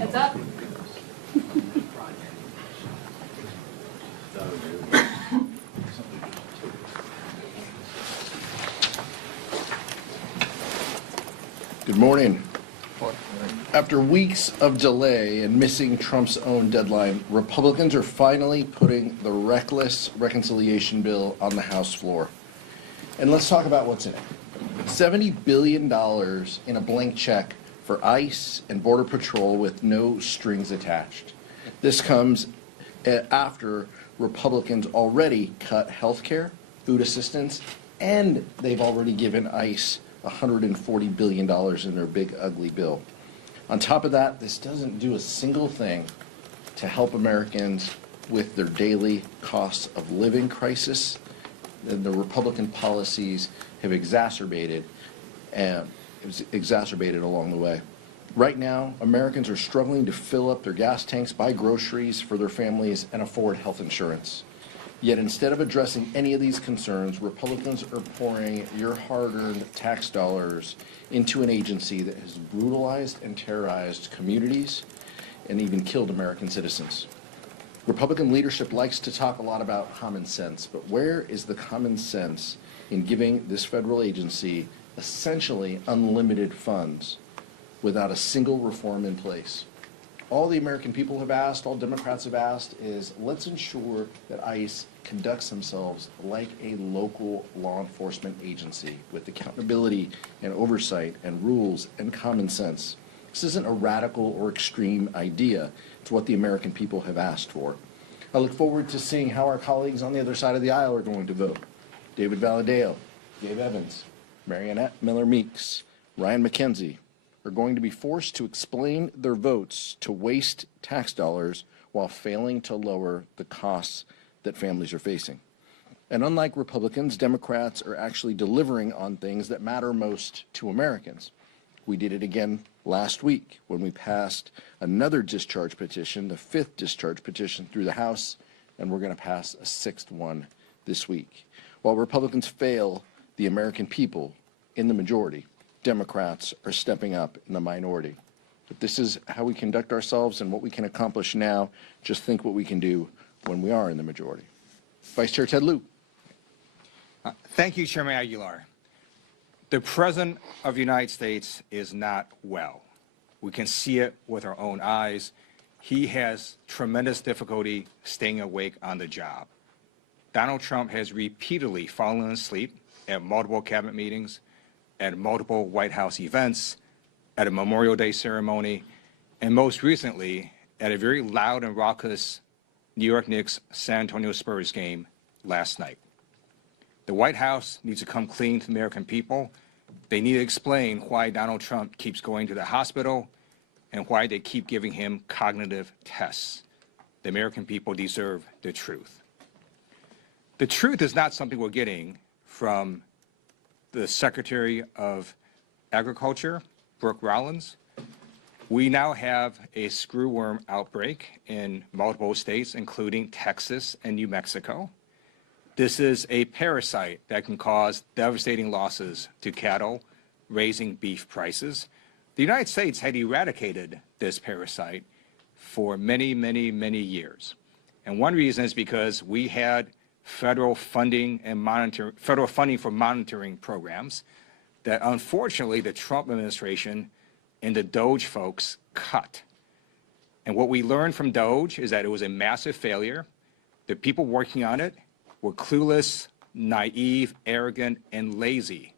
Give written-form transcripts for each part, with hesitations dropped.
Heads up. Good morning. After weeks of delay and missing Trump's own deadline, Republicans are finally putting the reckless reconciliation bill on the House floor. And let's talk about what's in it. $70 billion in a blank check for ICE and Border Patrol with no strings attached. This comes after Republicans already cut health care, food assistance, and they've already given ICE $140 billion in their big, ugly bill. On top of that, this doesn't do a single thing to help Americans with their daily costs of living crisis. The Republican policies have exacerbated along the way. Right now, Americans are struggling to fill up their gas tanks, buy groceries for their families, and afford health insurance. Yet instead of addressing any of these concerns, Republicans are pouring your hard-earned tax dollars into an agency that has brutalized and terrorized communities and even killed American citizens. Republican leadership likes to talk a lot about common sense, but where is the common sense in giving this federal agency essentially unlimited funds without a single reform in place? All the American people have asked, all Democrats have asked, is let's ensure that ICE conducts themselves like a local law enforcement agency with accountability and oversight and rules and common sense. This isn't a radical or extreme idea. It's what the American people have asked for. I look forward to seeing how our colleagues on the other side of the aisle are going to vote. David Valadao, Gabe Evans, Mariannette Miller-Meeks, Ryan McKenzie are going to be forced to explain their votes to waste tax dollars while failing to lower the costs that families are facing. And unlike Republicans, Democrats are actually delivering on things that matter most to Americans. We did it again last week when we passed another discharge petition, the 5th discharge petition through the House, and we're going to pass a 6th one this week. While Republicans fail the American people in the majority, Democrats are stepping up in the minority. If this is how we conduct ourselves and what we can accomplish now, just think what we can do when we are in the majority. Vice Chair Ted Lieu. Thank you, Chairman Aguilar. The President of the United States is not well. We can see it with our own eyes. He has tremendous difficulty staying awake on the job. Donald Trump has repeatedly fallen asleep at multiple cabinet meetings, at multiple White House events, at a Memorial Day ceremony, and most recently at a very loud and raucous New York Knicks San Antonio Spurs game last night. The White House needs to come clean to the American people. They need to explain why Donald Trump keeps going to the hospital and why they keep giving him cognitive tests. The American people deserve the truth. The truth is not something we're getting from the Secretary of Agriculture, Brooke Rollins. We now have a screworm outbreak in multiple states, including Texas and New Mexico. This is a parasite that can cause devastating losses to cattle, raising beef prices. The United States had eradicated this parasite for many, many, many years. And one reason is because we had federal funding for monitoring programs that unfortunately the Trump administration and the DOGE folks cut. And what we learned from DOGE is that it was a massive failure. The people working on it were clueless, naive, arrogant, and lazy.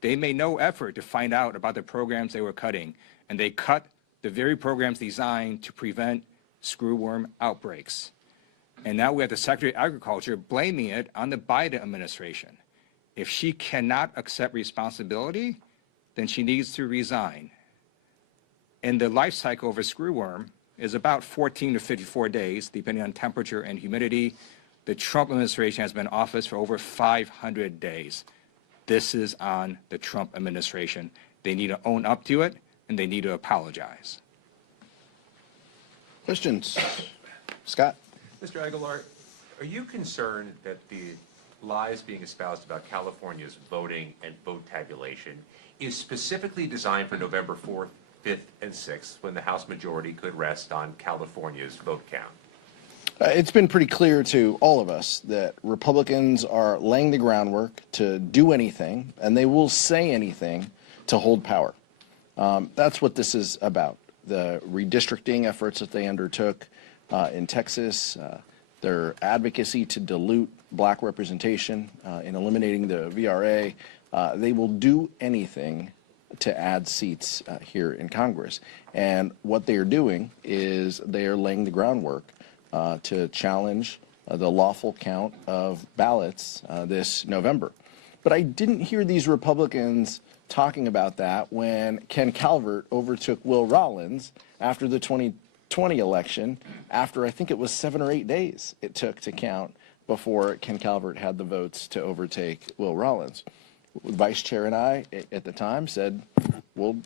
They made no effort to find out about the programs they were cutting, and they cut the very programs designed to prevent screwworm outbreaks. And now we have the Secretary of Agriculture blaming it on the Biden administration. If she cannot accept responsibility, then she needs to resign. And the life cycle of a screwworm is about 14 to 54 days, depending on temperature and humidity. The Trump administration has been in office for over 500 days. This is on the Trump administration. They need to own up to it, and they need to apologize. Questions? Scott? Mr. Aguilar, are you concerned that the lies being espoused about California's voting and vote tabulation is specifically designed for November 4th? 5th and 6th, when the House majority could rest on California's vote count? It's been pretty clear to all of us that Republicans are laying the groundwork to do anything, and they will say anything to hold power. That's what this is about. The redistricting efforts that they undertook in Texas, their advocacy to dilute black representation in eliminating the VRA, they will do anything to add seats here in Congress. And what they are doing is they are laying the groundwork to challenge the lawful count of ballots this November. But I didn't hear these Republicans talking about that when Ken Calvert overtook Will Rollins after the 2020 election, after I think it was 7 or 8 days it took to count before Ken Calvert had the votes to overtake Will Rollins. The Vice Chair and I at the time said, well,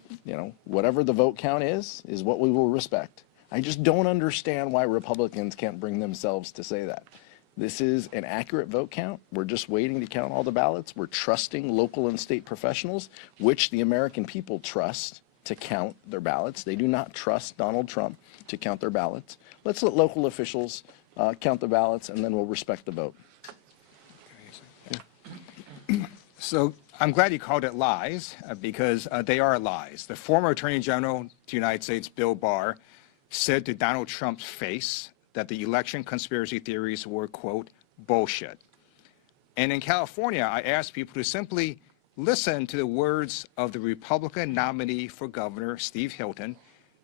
whatever the vote count is what we will respect. I just don't understand why Republicans can't bring themselves to say that. This is an accurate vote count. We're just waiting to count all the ballots. We're trusting local and state professionals, which the American people trust to count their ballots. They do not trust Donald Trump to count their ballots. Let's let local officials count the ballots, and then we'll respect the vote. So I'm glad you called it lies, because they are lies. The former Attorney General of the United States, Bill Barr, said to Donald Trump's face that the election conspiracy theories were, quote, bullshit. And in California, I asked people to simply listen to the words of the Republican nominee for governor, Steve Hilton,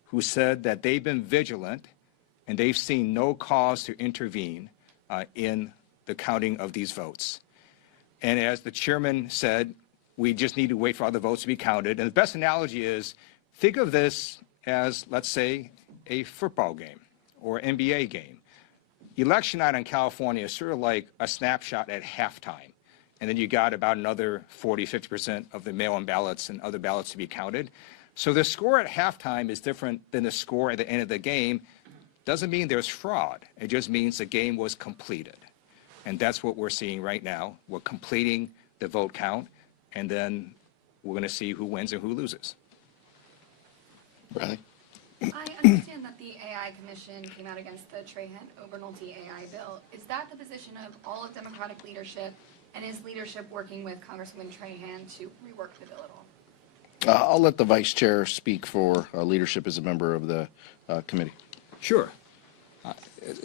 who said that they've been vigilant and they've seen no cause to intervene in the counting of these votes. And as the chairman said, we just need to wait for all the votes to be counted. And the best analogy is, think of this as, let's say, a football game or NBA game. Election night in California is sort of like a snapshot at halftime. And then you got about another 40, 50% of the mail-in ballots and other ballots to be counted. So the score at halftime is different than the score at the end of the game. Doesn't mean there's fraud. It just means the game was completed. And that's what we're seeing right now. We're completing the vote count, and then we're going to see who wins and who loses. Bradley? I understand that the AI Commission came out against the Trahan-Obernolte AI bill. Is that the position of all of Democratic leadership, and is leadership working with Congresswoman Trahan to rework the bill at all? I'll let the Vice Chair speak for leadership as a member of the committee. Sure.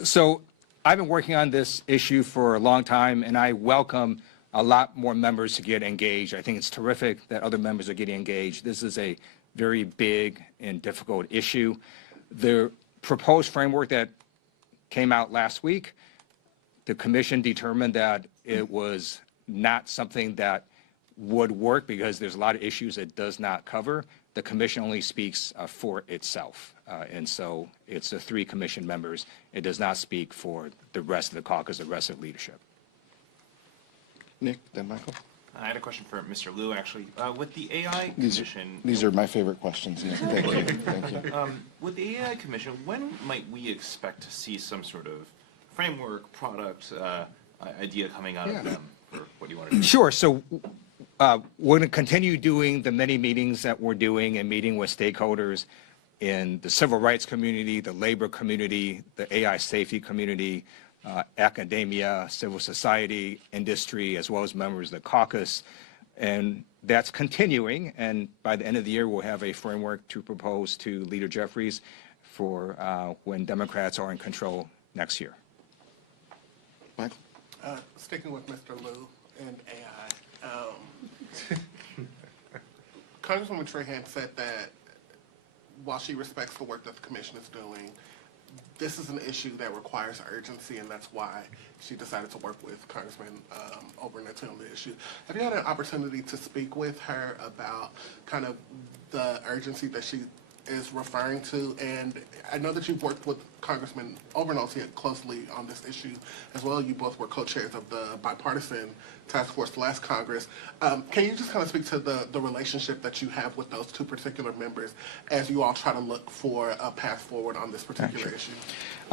So I've been working on this issue for a long time, and I welcome a lot more members to get engaged. I think it's terrific that other members are getting engaged. This is a very big and difficult issue. The proposed framework that came out last week, the commission determined that it was not something that would work because there's a lot of issues it does not cover. The commission only speaks for itself. And so it's the 3 commission members. It does not speak for the rest of the caucus, the rest of leadership. Nick, then Michael. I had a question for Mr. Liu, actually. With the AI Commission... These are my favorite questions, Nick. Thank you. Thank you. With the AI Commission, when might we expect to see some sort of framework, product, idea coming out of them for what you want to do? Sure. So we're going to continue doing the many meetings that we're doing and meeting with stakeholders in the civil rights community, the labor community, the AI safety community, academia, civil society, industry, as well as members of the caucus. And that's continuing. And by the end of the year, we'll have a framework to propose to Leader Jeffries for when Democrats are in control next year. Michael? Sticking with Mr. Liu and AI, Congresswoman Trahan said that while she respects the work that the commission is doing, this is an issue that requires urgency, and that's why she decided to work with Congressman Obernolte on the issue. Have you had an opportunity to speak with her about kind of the urgency that she is referring to? And I know that you've worked with Congressman Obernolte closely on this issue as well. You both were co-chairs of the bipartisan task force last Congress. Can you just kind of speak to the relationship that you have with those 2 particular members as you all try to look for a path forward on this particular issue?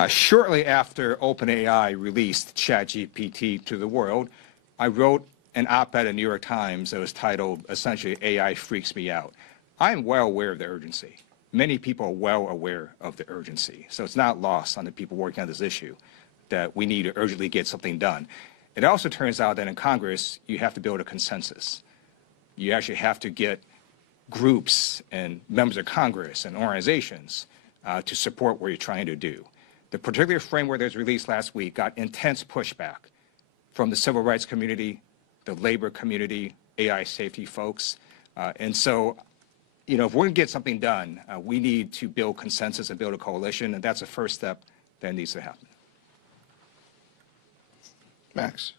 Shortly after OpenAI released ChatGPT to the world, I wrote an op-ed in the New York Times that was titled, essentially, AI Freaks Me Out. I am well aware of the urgency. many people are well aware of the urgency. So it's not lost on the people working on this issue that we need to urgently get something done. It also turns out that in Congress, you have to build a consensus. You actually have to get groups and members of Congress and organizations to support what you're trying to do. The particular framework that was released last week got intense pushback from the civil rights community, the labor community, AI safety folks. And so, you know, if we're going to get something done, we need to build consensus and build a coalition, and that's the first step that needs to happen. Max.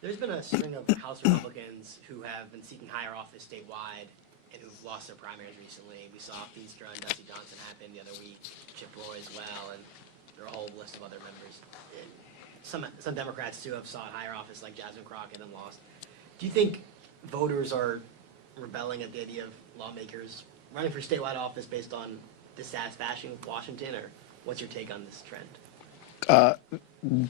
There's been a string of House Republicans who have been seeking higher office statewide and who've lost their primaries recently. We saw Feastra and Dusty Johnson happen the other week, Chip Roy as well, and there are a whole list of other members. Some Democrats, too, have sought higher office, like Jasmine Crockett, and lost. Do you think voters are rebelling at the idea of lawmakers running for statewide office based on dissatisfaction with Washington, or what's your take on this trend?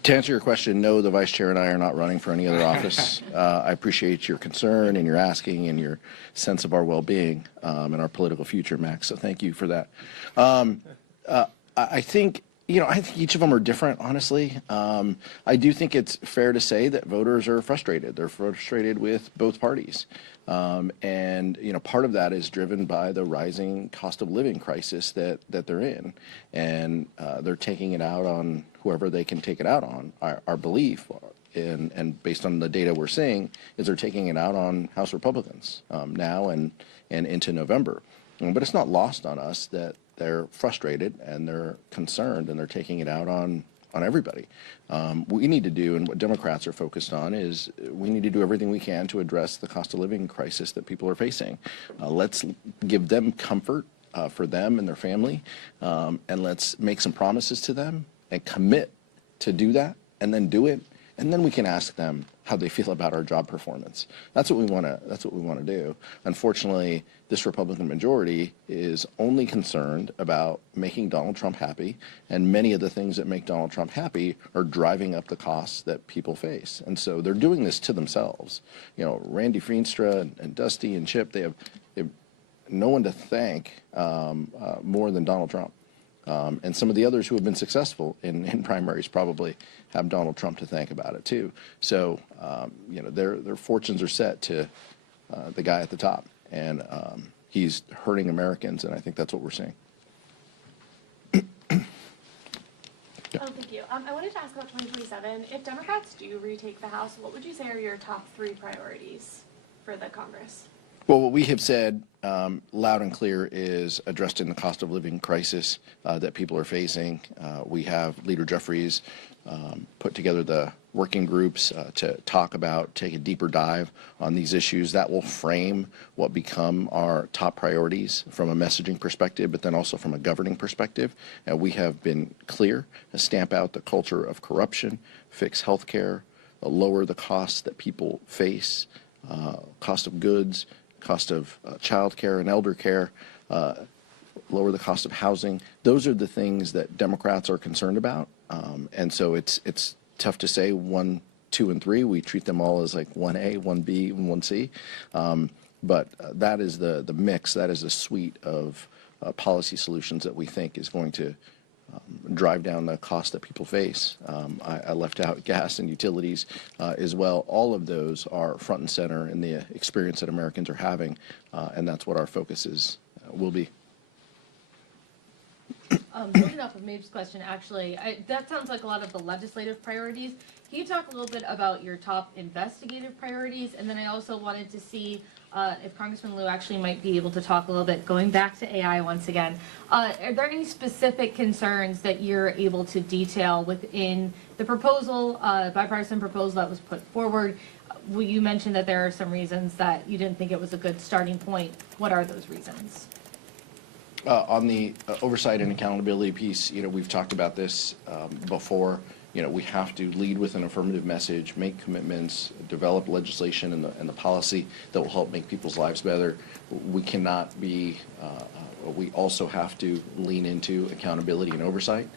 To answer your question, no, the vice chair and I are not running for any other office. I appreciate your concern and your asking and your sense of our well-being and our political future, Max. So thank you for that. I think, you know, I think each of them are different, honestly. I do think it's fair to say that voters are frustrated. They're frustrated with both parties. And, you know, part of that is driven by the rising cost of living crisis that they're in. And they're taking it out on whoever they can take it out on. Our belief, and based on the data we're seeing, is they're taking it out on House Republicans now and into November. But it's not lost on us that they're frustrated and they're concerned and they're taking it out on everybody. What we need to do, and what Democrats are focused on, is we need to do everything we can to address the cost of living crisis that people are facing. Let's give them comfort for them and their family, and let's make some promises to them and commit to do that, and then do it, and then we can ask them how they feel about our job performance. That's what we want to. That's what we want to do. Unfortunately, this Republican majority is only concerned about making Donald Trump happy, and many of the things that make Donald Trump happy are driving up the costs that people face. And so they're doing this to themselves. You know, Randy Feenstra and Dusty and Chip, they have no one to thank more than Donald Trump. And some of the others who have been successful in primaries probably have Donald Trump to thank about it too. So, you know, their fortunes are set to the guy at the top, and he's hurting Americans, and I think that's what we're seeing. Oh, thank you. I wanted to ask about 2027. If Democrats do retake the House, what would you say are your top 3 priorities for the Congress? Well, what we have said loud and clear is addressing the cost of living crisis that people are facing. We have Leader Jeffries put together the working groups to talk about, take a deeper dive on these issues. That will frame what become our top priorities from a messaging perspective, but then also from a governing perspective. And we have been clear to stamp out the culture of corruption, fix health care, lower the costs that people face, cost of goods, cost of child care and elder care, lower the cost of housing. Those are the things that Democrats are concerned about. And so it's tough to say 1, 2, and 3. We treat them all as like 1A, 1B, and 1C. But that is the mix. That is the suite of policy solutions that we think is going to drive down the cost that people face. I left out gas and utilities as well. All of those are front and center in the experience that Americans are having, and that's what our focus will be. Building off of Maeve's question, actually, that sounds like a lot of the legislative priorities. Can you talk a little bit about your top investigative priorities? And then I also wanted to see if Congressman Liu actually might be able to talk a little bit, going back to AI once again. Are there any specific concerns that you're able to detail within the proposal, bipartisan proposal that was put forward? You mentioned that there are some reasons that you didn't think it was a good starting point. What are those reasons? On the oversight and accountability piece, you know, we've talked about this before. You know, we have to lead with an affirmative message, make commitments, develop legislation and the policy that will help make people's lives better. We cannot be, we also have to lean into accountability and oversight.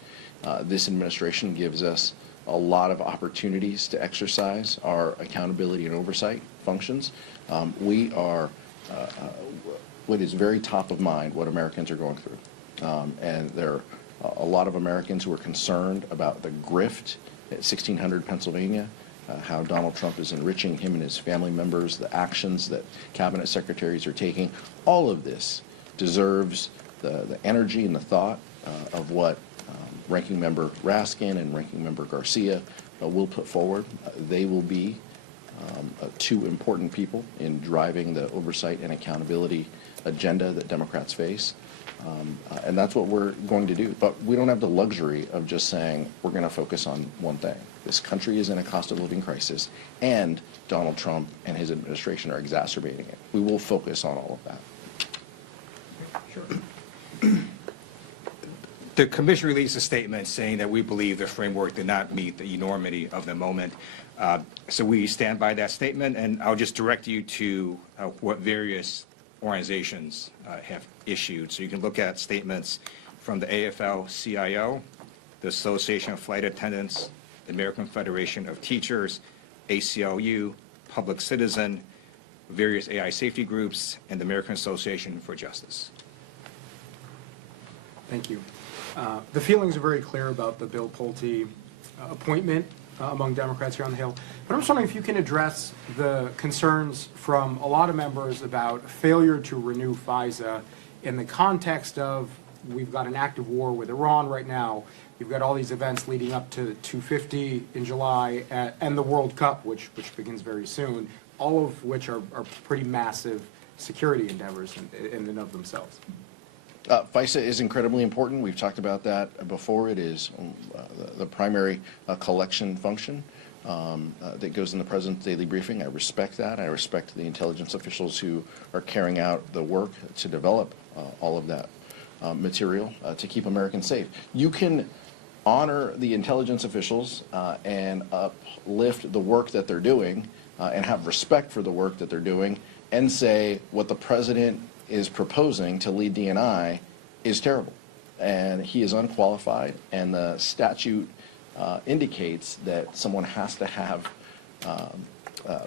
This administration gives us a lot of opportunities to exercise our accountability and oversight functions. We are what is very top of mind, what Americans are going through. And there are a lot of Americans who are concerned about the grift at 1600 Pennsylvania, how Donald Trump is enriching him and his family members, the actions that cabinet secretaries are taking. All of this deserves the energy and the thought of what Ranking Member Raskin and Ranking Member Garcia will put forward. They will be two important people in driving the oversight and accountability agenda that Democrats face. And that's what we're going to do. But we don't have the luxury of just saying we're going to focus on one thing. This country is in a cost of living crisis, and Donald Trump and his administration are exacerbating it. We will focus on all of that. Sure. The commission released a statement saying that we believe the framework did not meet the enormity of the moment. So we stand by that statement, and I'll just direct you to what various organizations have issued. So you can look at statements from the AFL-CIO, the Association of Flight Attendants, the American Federation of Teachers, ACLU, Public Citizen, various AI safety groups, and the American Association for Justice. Thank you. The feelings are very clear about the Bill Pulte appointment among Democrats here on the Hill. But I'm just wondering if you can address the concerns from a lot of members about failure to renew FISA in the context of we've got an active war with Iran right now. You've got all these events leading up to 250 in July and the World Cup, which begins very soon, all of which are pretty massive security endeavors in and of themselves. FISA is incredibly important. We've talked about that before. It is the primary collection function that goes in the President's daily briefing. I respect that. I respect the intelligence officials who are carrying out the work to develop all of that material to keep Americans safe. You can honor the intelligence officials and uplift the work that they're doing and have respect for the work that they're doing and say what the President is proposing to lead DNI is terrible, and he is unqualified, and the statute indicates that someone has to have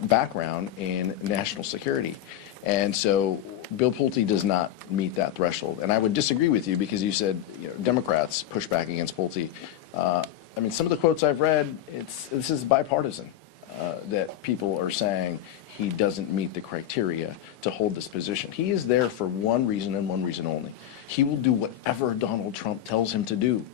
background in national security. And so Bill Pulte does not meet that threshold. And I would disagree with you because you said Democrats push back against Pulte. I mean, some of the quotes I've read, this is bipartisan, that people are saying he doesn't meet the criteria to hold this position. He is there for one reason and one reason only. He will do whatever Donald Trump tells him to do.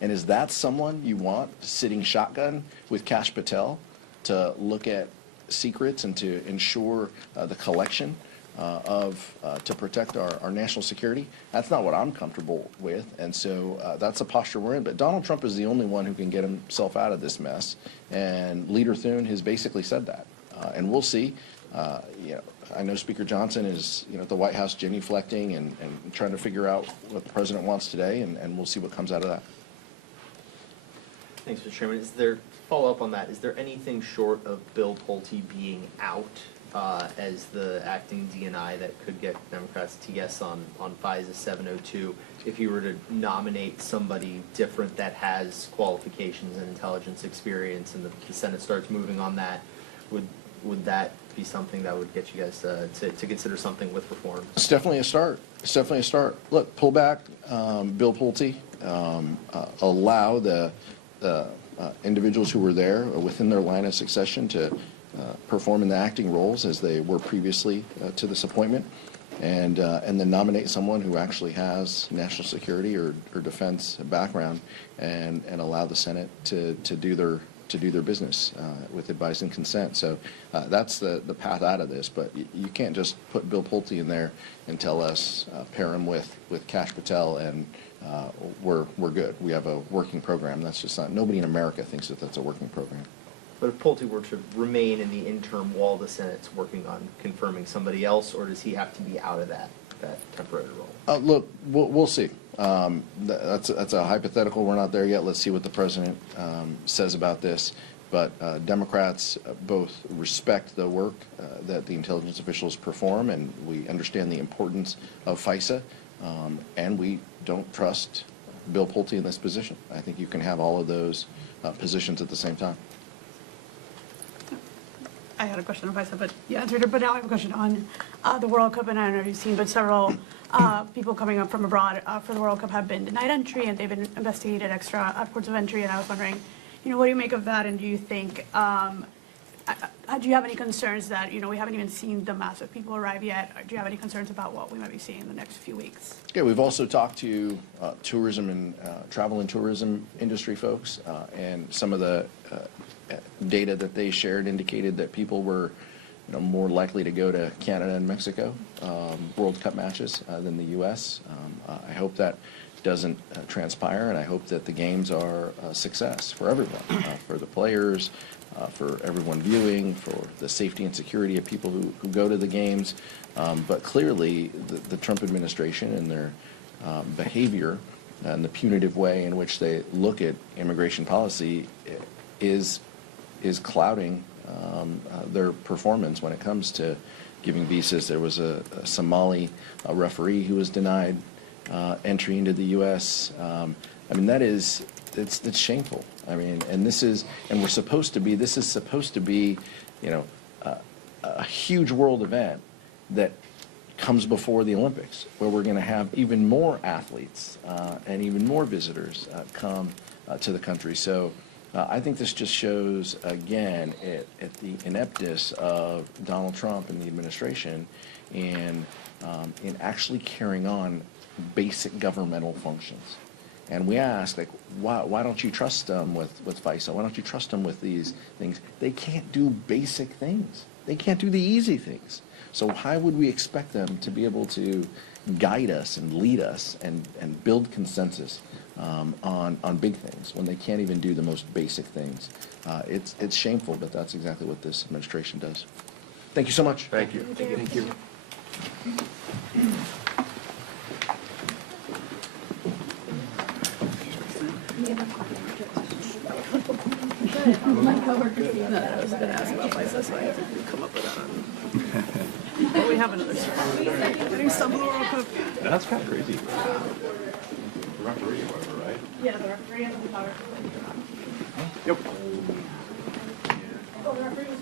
And is that someone you want sitting shotgun with Kash Patel to look at secrets and to ensure the collection to protect our national security? That's not what I'm comfortable with, and so that's the posture we're in. But Donald Trump is the only one who can get himself out of this mess, and Leader Thune has basically said that. And we'll see. I know Speaker Johnson is at the White House genuflecting and trying to figure out what the President wants today, and we'll see what comes out of that. Thanks, Mr. Chairman. Is there, follow up on that, is there anything short of Bill Pulte being out as the acting DNI that could get Democrats to yes on FISA 702 if you were to nominate somebody different that has qualifications and intelligence experience and the Senate starts moving on that? Would that be something that would get you guys to consider something with reform? It's definitely a start. It's definitely a start. Look, pull back Bill Pulte, allow the individuals who were there within their line of succession to perform in the acting roles as they were previously to this appointment, and then nominate someone who actually has national security or defense background, and allow the Senate to do their business with advice and consent. So that's the path out of this. But you can't just put Bill Pulte in there and tell us pair him with Kash Patel and we're good. We have a working program. That's just not. Nobody in America thinks that that's a working program. But if Pulte were to remain in the interim while the Senate's working on confirming somebody else, or does he have to be out of that temporary role? Look, we'll see. That's a hypothetical. We're not there yet. Let's see what the President says about this. But Democrats both respect the work that the intelligence officials perform, and we understand the importance of FISA, and we don't trust Bill Pulte in this position. I think you can have all of those positions at the same time. I had a question on FISA, but you answered it. But now I have a question on the World Cup, and I don't know if you've seen, but several people coming up from abroad for the World Cup have been denied entry, and they've been investigated extra ports of entry. And I was wondering, what do you make of that? And do you think, do you have any concerns that, we haven't even seen the mass of people arrive yet? Or do you have any concerns about what we might be seeing in the next few weeks? Yeah, we've also talked to tourism and travel and tourism industry folks, and some of the data that they shared indicated that people were more likely to go to Canada and Mexico World Cup matches than the U.S. I hope that doesn't transpire, and I hope that the games are a success for everyone, for the players, for everyone viewing, for the safety and security of people who go to the games. But clearly, the Trump administration and their behavior and the punitive way in which they look at immigration policy is clouding their performance when it comes to giving visas. There was a Somali referee who was denied entry into the U.S. I mean, it's shameful. I mean, and this is supposed to be, a huge world event that comes before the Olympics, where we're going to have even more athletes and even more visitors come to the country. So I think this just shows, again, at the ineptness of Donald Trump and the administration in actually carrying on basic governmental functions. And we ask, why don't you trust them with FISA? Why don't you trust them with these things? They can't do basic things. They can't do the easy things. So why would we expect them to be able to guide us and lead us and build consensus on big things when they can't even do the most basic things? It's shameful, but that's exactly what this administration does. Thank you so much. Thank you. Thank you. My coworker, I was going to ask about FISA, so I have to come up with that. But we have another story. Getting some of the World Cup. That's kind of crazy. The referee, however, right? Yeah, the referee and the photographer. Yep. Oh, the referee was